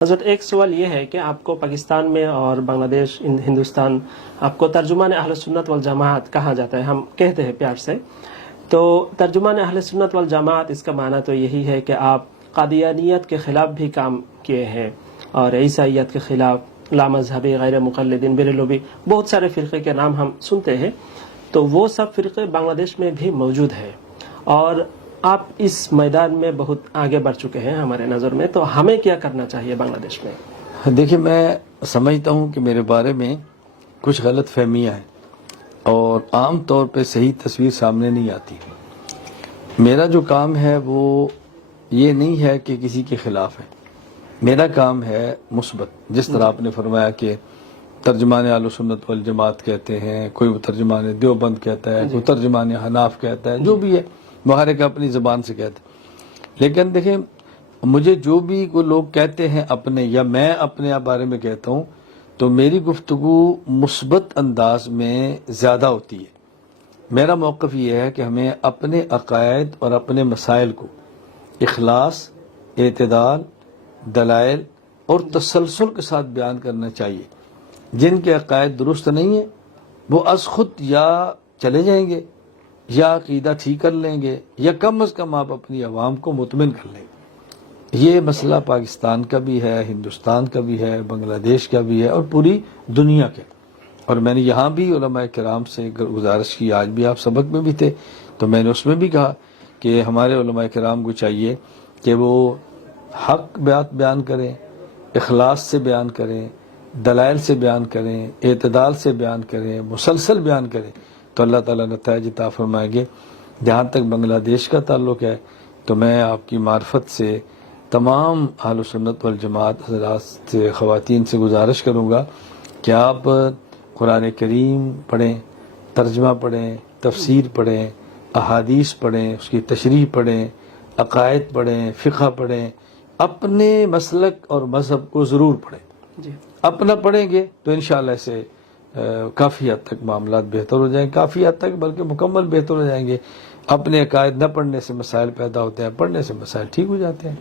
حضرت ایک سوال یہ ہے کہ آپ کو پاکستان میں اور بنگلہ دیش ہندوستان آپ کو ترجمان اہل سنت والجماعت کہا جاتا ہے، ہم کہتے ہیں پیار سے. تو ترجمان اہل سنت والجماعت اس کا معنی تو یہی ہے کہ آپ قادیانیت کے خلاف بھی کام کیے ہیں اور عیسائیت کے خلاف، لامذہبی، غیر مقلدین، بریلوی، بہت سارے فرقے کے نام ہم سنتے ہیں. تو وہ سب فرقے بنگلہ دیش میں بھی موجود ہیں اور آپ اس میدان میں بہت آگے بڑھ چکے ہیں ہمارے نظر میں. تو ہمیں کیا کرنا چاہیے بنگلہ دیش میں؟ دیکھیے، میں سمجھتا ہوں کہ میرے بارے میں کچھ غلط فہمیاں ہیں اور عام طور پہ صحیح تصویر سامنے نہیں آتی. میرا جو کام ہے وہ یہ نہیں ہے کہ کسی کے خلاف ہے. میرا کام ہے مثبت. جس طرح آپ نے فرمایا کہ ترجمان اہل سنت والجماعت کہتے ہیں، کوئی ترجمان دیوبند کہتا ہے، کوئی ترجمان حناف کہتا ہے، جو بھی ہے ہر ایک اپنی زبان سے کہتا ہے. لیکن دیکھیں، مجھے جو بھی کوئی لوگ کہتے ہیں اپنے، یا میں اپنے بارے میں کہتا ہوں، تو میری گفتگو مثبت انداز میں زیادہ ہوتی ہے. میرا موقف یہ ہے کہ ہمیں اپنے عقائد اور اپنے مسائل کو اخلاص، اعتدال، دلائل اور تسلسل کے ساتھ بیان کرنا چاہیے. جن کے عقائد درست نہیں ہیں وہ از خود یا چلے جائیں گے یا عقیدہ ٹھیک کر لیں گے، یا کم از کم آپ اپنی عوام کو مطمئن کر لیں گے. یہ مسئلہ پاکستان کا بھی ہے، ہندوستان کا بھی ہے، بنگلہ دیش کا بھی ہے اور پوری دنیا کا. اور میں نے یہاں بھی علماء کرام سے گزارش کی، آج بھی آپ سبق میں بھی تھے تو میں نے اس میں بھی کہا کہ ہمارے علماء کرام کو چاہیے کہ وہ حق بات بیان کریں، اخلاص سے بیان کریں، دلائل سے بیان کریں، اعتدال سے بیان کریں، مسلسل بیان کریں، تو اللہ تعالیٰ نتائج عطا فرمائیں گے. جہاں تک بنگلہ دیش کا تعلق ہے تو میں آپ کی معرفت سے تمام اہل سنت والجماعت حضرات سے، خواتین سے گزارش کروں گا کہ آپ قرآن کریم پڑھیں، ترجمہ پڑھیں، تفسیر پڑھیں، احادیث پڑھیں، اس کی تشریح پڑھیں، عقائد پڑھیں، فقہ پڑھیں. اپنے مسلک اور مذہب کو ضرور پڑھیں. اپنا پڑھیں گے تو انشاءاللہ سے کافی حد تک معاملات بہتر ہو جائیں گے، کافی حد تک بلکہ مکمل بہتر ہو جائیں گے. اپنے عقائد نہ پڑھنے سے مسائل پیدا ہوتے ہیں، پڑھنے سے مسائل ٹھیک ہو جاتے ہیں.